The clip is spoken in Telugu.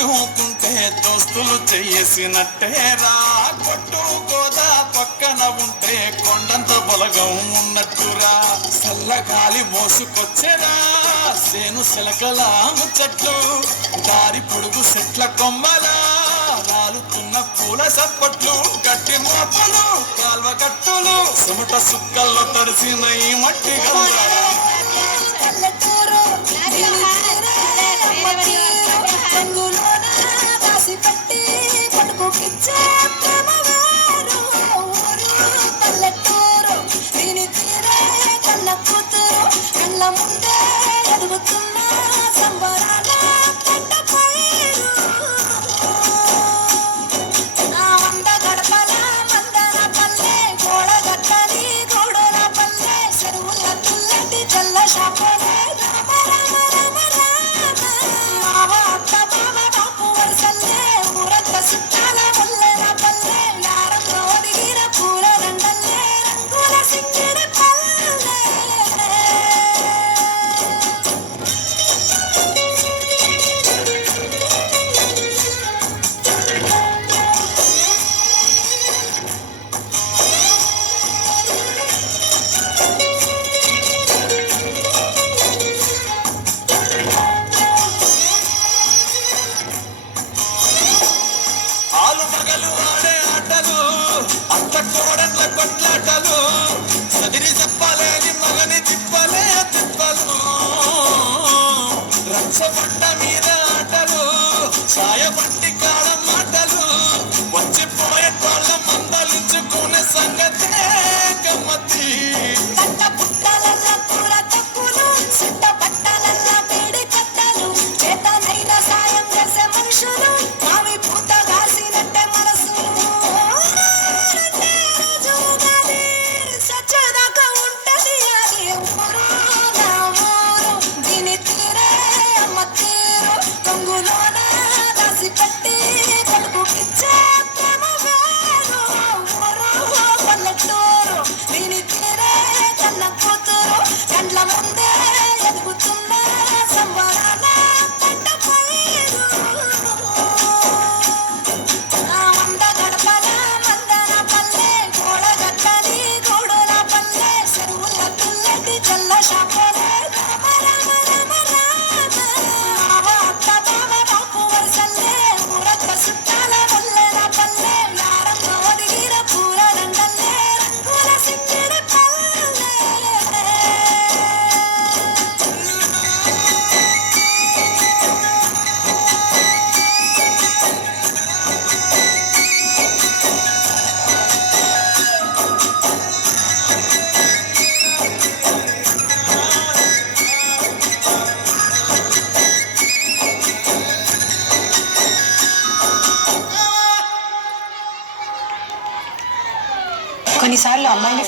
కట్టుకుంటే దోస్తులు చేసినట్టేరా. కొట్టు గోదా పక్కన ఉంటే కొండంత బలగం ఉన్నట్టురా. చల్లగాలి మోసుకొచ్చేరా సేను శిలకల ముచ్చట్లు. దారి పొడుగు చెట్ల కొమ్మలా రాలుతున్న పూల సప్పట్లు. గట్టి మోపలు కాల్వ గట్టులు సుమట సుక్కల్లో తడిసిన ఈ మట్టి గల్లా. అంత కోడన్ల కొట్లాటలు సదిరి చెప్పలేని మగని తిప్పలే తిప్పలు. రచ్చబండ మీద ఆటలు సాయబండి కాడ మాటలు. వచ్చిపోయే వాళ్ళ మందలించుకునే సంగతే గమ్మతి. కొన్నిసార్లు అమ్మాయిని